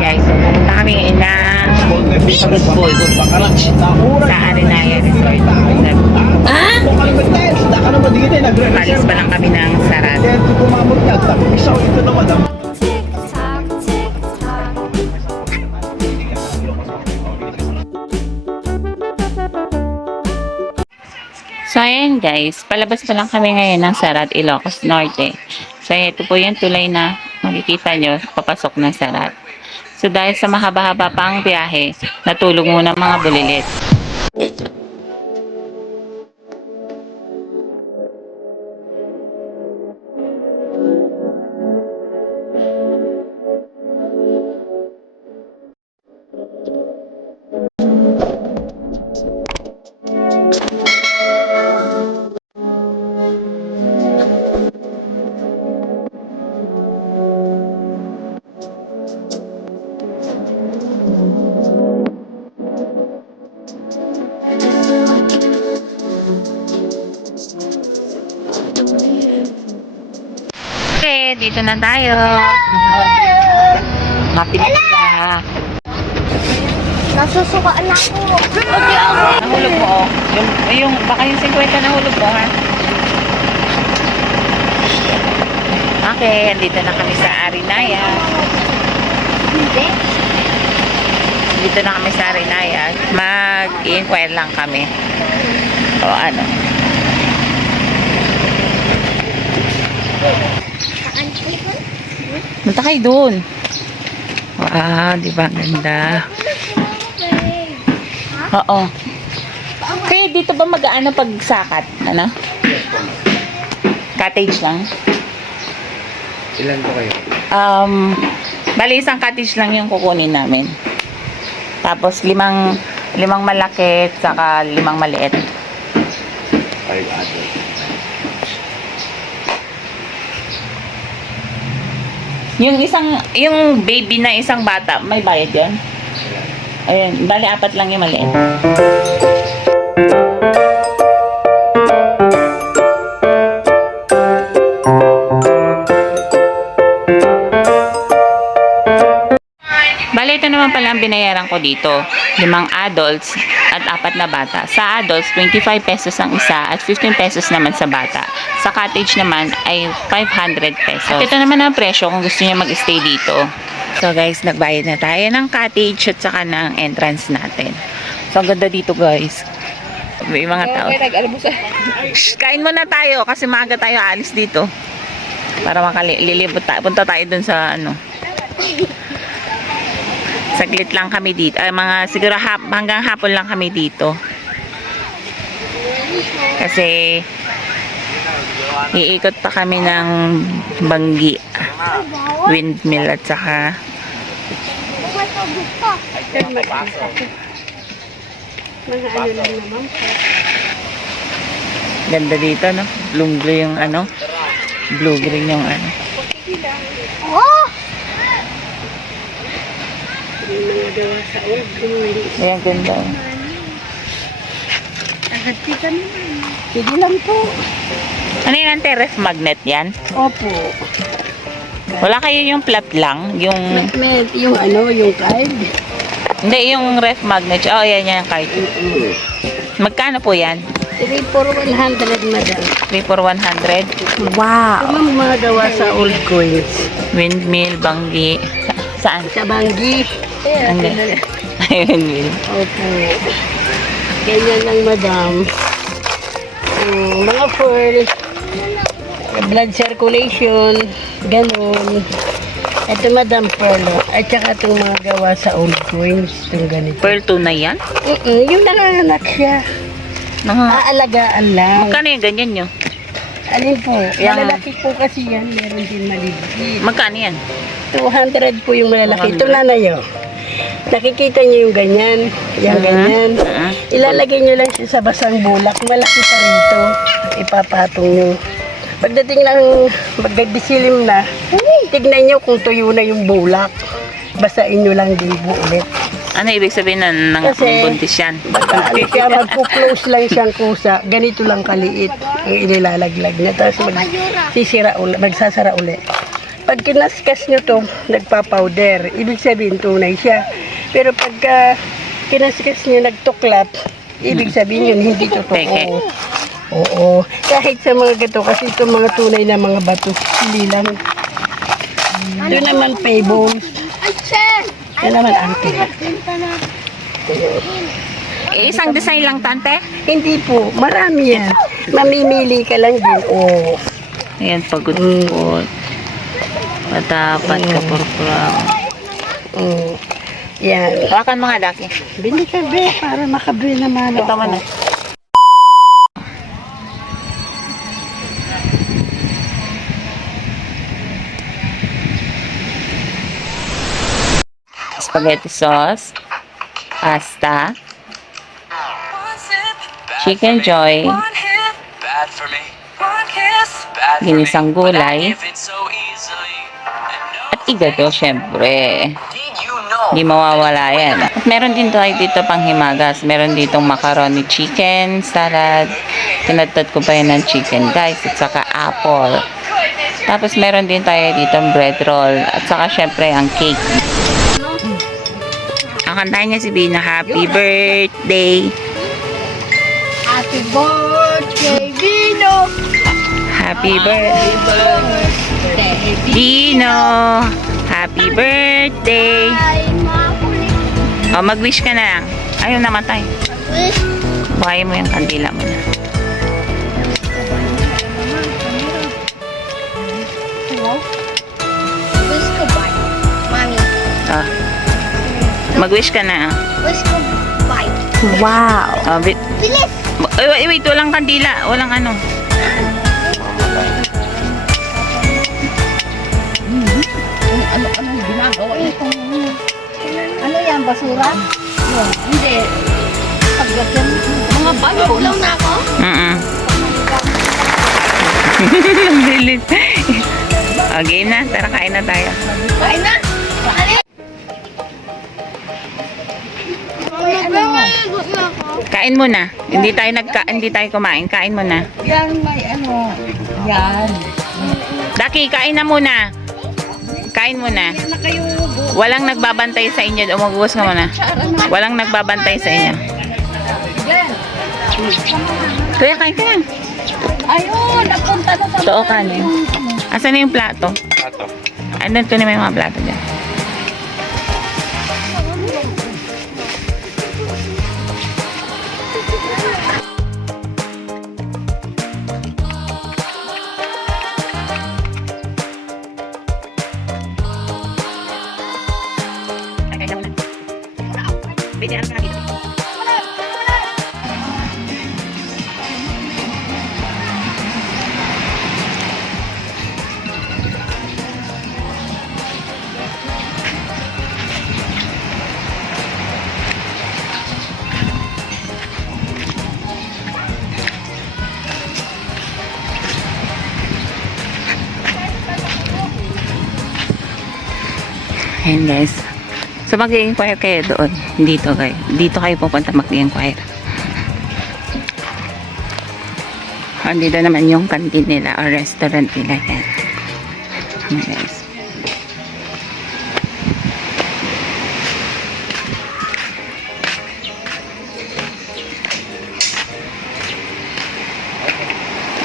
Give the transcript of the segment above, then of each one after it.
Guys, so pumunta kami na beach pool sa Arenaya Resort. Alis pa lang kami ng Sarat. So ayan guys, palabas pa lang kami ngayon ng Sarat, Ilocos Norte. So ito po yung tulay na makikita nyo, papasok ng Sarat. So dahil sa mahaba-haba pa ang biyahe, natulog muna mga bulilit. Okay, dito na tayo. Mapinit na. Nasusukaan na ako. Nahulog mo, oh. Baka yung 50 nahulog mo, ha? Okay, dito na kami sa Arenaya. Hindi. Dito na kami sa Arenaya. Mag-inquire lang kami. O ano. Punta kayo doon. Wow, di ba ganda? Oo. Okay, dito ba magaan ang pagsakat? Ano? Cottage lang? Ilan po kayo? Bali isang cottage lang yung kukunin namin. Tapos limang malaki saka 5 maliit. 5 adult. Yung baby na isang bata, may bayad yan? Ayun, bali 4 lang yung maliit. Bali, ito naman pala ang binayaran ko dito. 5 adults at 4 na bata. Sa adults, 25 pesos ang isa at 15 pesos naman sa bata. Sa cottage naman ay 500 pesos. At ito naman ang presyo kung gusto niyo mag-stay dito. So guys, nagbayad na tayo ng cottage at saka ng entrance natin. So ang ganda dito guys. May mga tao. Shh, kain muna tayo kasi maaga tayo alis dito. Para makalilibot tayo. Punta tayo dun sa ano. Saglit lang kami dito. Siguro hanggang hapon lang kami dito. Kasi iikot pa kami ng Banggi, windmill at saka ganda dito, no? Blue-green yung ano. Blue-green yung ano. Oh! Ayan, ganda. Sige lang po. Ano yan, ante? Ref magnet yan? Opo. Wala kayo yung flat lang? Yung Yung card. hindi, yung ref magnet. Oh, yan yung card. Magkano po yan? 3 for 100, madam. 3 for 100? Wow! Ito mga gawa sa old coins. Windmill, Banggi. Saan? Sa Banggi. Hindi. Windmill. Opo. Ganyan lang, madam. Mga pearl. Blood circulation. Ganun. Ito, madam, pearl. At saka itong mga gawa sa old coins. Itong ganito. Pearl tunay yan? Yung nanganganak siya. Aalagaan lang. Magkano yung ganyan nyo? Alin po? Yang- Malalaki po kasi yan. Meron din maliit. Magkano yan? 200 po yung malalaki. Ito 200? na yun. Nakikita niyo yung ganyan. Yung ganyan. Ilalagay niyo lang siya sa basang bulak. Malaki pa rito. Ipapatong niyo. Pagdating ng magdisilim na, tignan niyo kung tuyo na yung bulak. Basain niyo lang dibo ulit. Ano ibig sabihin ng Kasi, buntis yan? Baka ano siya, magpo-close lang siyang kusa. Ganito lang kaliit ang inilalaglag niya. Tapos magsasara uli. Pag kinaskas nyo to, nagpa-powder. Ibig sabihin, tunay siya. Pero pagka kinaskas nyo, nagtuklap, ibig sabihin yun, hindi totoo. Peke. Oo. Kahit sa mga gato, kasi itong mga tunay na mga bato, hindi lang. Ito naman pebbles. Ito naman angkin. Isang design lang, tante? Hindi po, marami yan. Mamimili ka lang din. Oo. Ayan, pagod-pagod. Matapat ka, purpura. Yan. Hawakan mga daki. Bili ka be, para makabili naman Ito ako. man. Spaghetti sauce, pasta, chicken joy, Bad for me. Bad for me. ginisang gulay, If it's so easily. at igado, syempre. Did you know? Hindi mawawala yan. At meron din tayo dito pang himagas. Meron ditong macaroni chicken, salad. Tinatad ko pa yan ng chicken, guys. At saka apple. Tapos meron din tayo ditong bread roll. At saka syempre ang cake. Ang kantahan niya si Bina, Happy Birthday! Happy birthday, Dino! Happy birthday! Dino! Happy birthday! O, mag-wish ka na lang. Ayaw namatay. Bukayin mo yung kandila mo na. Wish ko bye. Mami. O, mag-wish ka na. Wish ko bye. Wow! O, Bilis! wait, walang kandila. Walang ano. Ano yan, basura? Hindi. Pagdating, mga bago. Tulong na ako? Ang bilis. O, game na. Tara, kain na tayo. Kain na! Kain! Nagmamaligot na ako. Kain muna. Hindi tayo kumain. Kain muna. Yan, may ano. Yan. Daki, kain na muna. Kain muna. Na kayo, Walang nagbabantay sa inyo. Umuguwas ka muna. Walang nagbabantay sa inyo. Kuya, kain ka na. ayun, napunta na sa... Totoo kanin. Asan na yung plato? Ato. Andun to na may mga plato dyan. Ayan guys. So mag-i-inquire kayo doon. Dito kayo. Dito kayo pupunta mag-i-inquire. Dito naman yung canteen nila or restaurant nila. Yan. Ayan guys.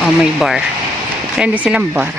Oh, may bar. Meron din silang bar.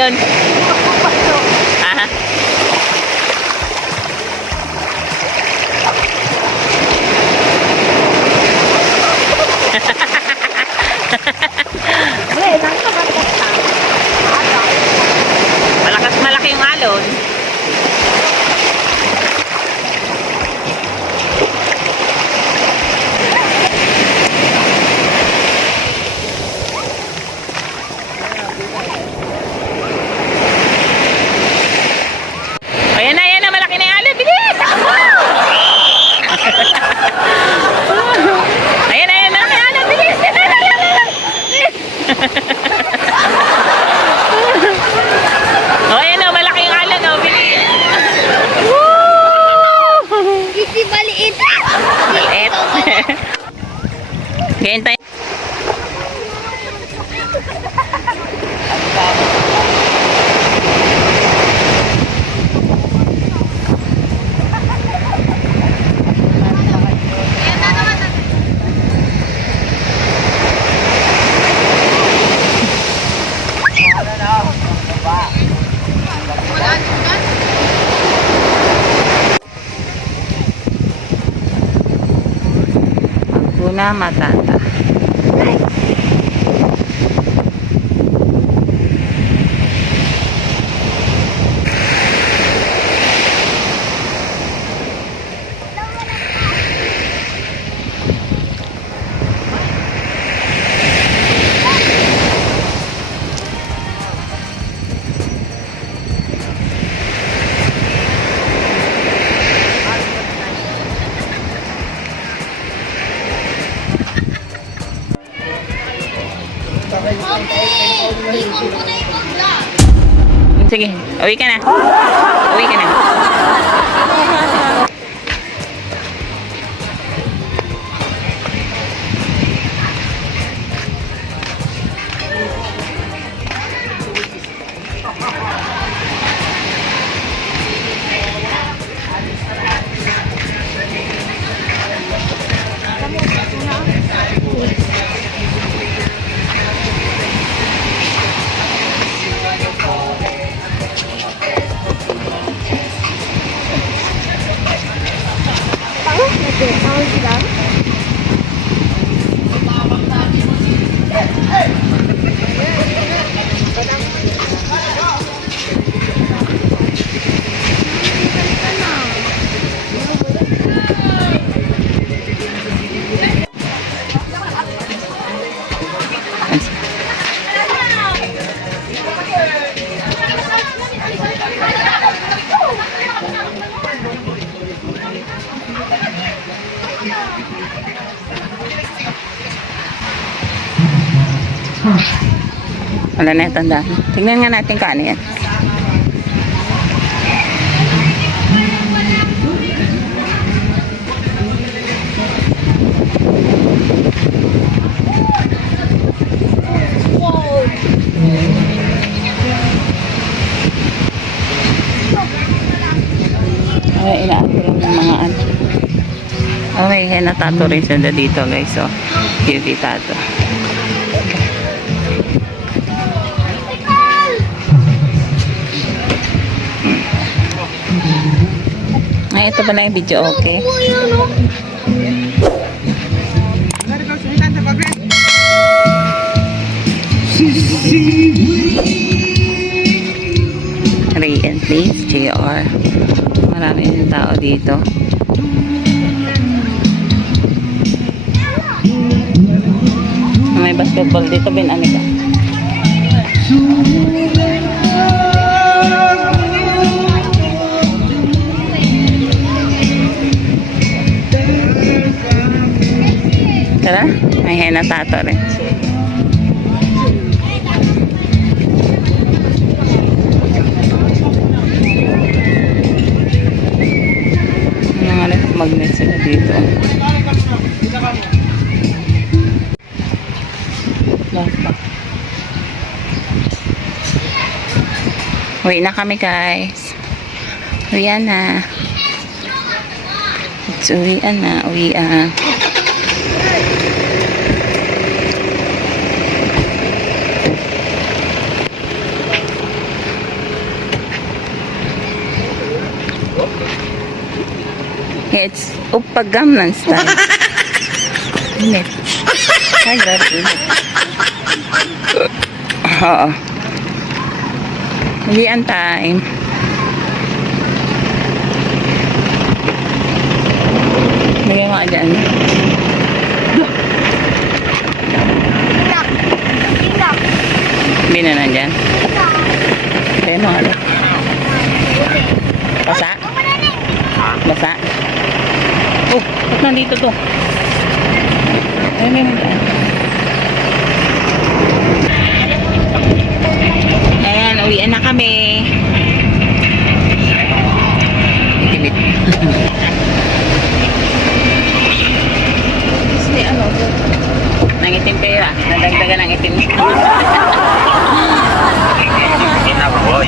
yun? Ah. Malakas malaki yung alon. Ayan na, malaki na yung alon. Bilis! Takbo! Ayan, malaki yung alon. Bilis! Ayan na, malaki yung alon. Oh, bilis! Hindi maliit. Maliit. Ganyan tayo. Hakuna Matata. Sige, uwi ka na. Uwi ka na. Wala na yung tanda. Tingnan nga natin kung ano yan. Ay, inaano lang ng mga ano. Okay, henatato rin sila dito guys. So, beauty tattoo. Ay, ito pala yung video, okay. Ray and Place, JR. Marami yung tao dito. May basketball dito, bin ano ka? Tara, may henatato rin. Mga magnet sila dito. Uwi na kami guys. Uwian na. Uwian na. Uwian. It's Oppa Gangnam Style. Init. Ay, grabe init. Oo. Uwian time. Lagay mo ka dyan. Hindi na nandyan. Lagay mo ka dyan. Basa? Basa? Oh, ba't nandito to? Lagay mo dyan. Ayan, uwian na kami. Itimit. Kasi ano, nangitim pera. Nadagdagan ng itim. Ina boy.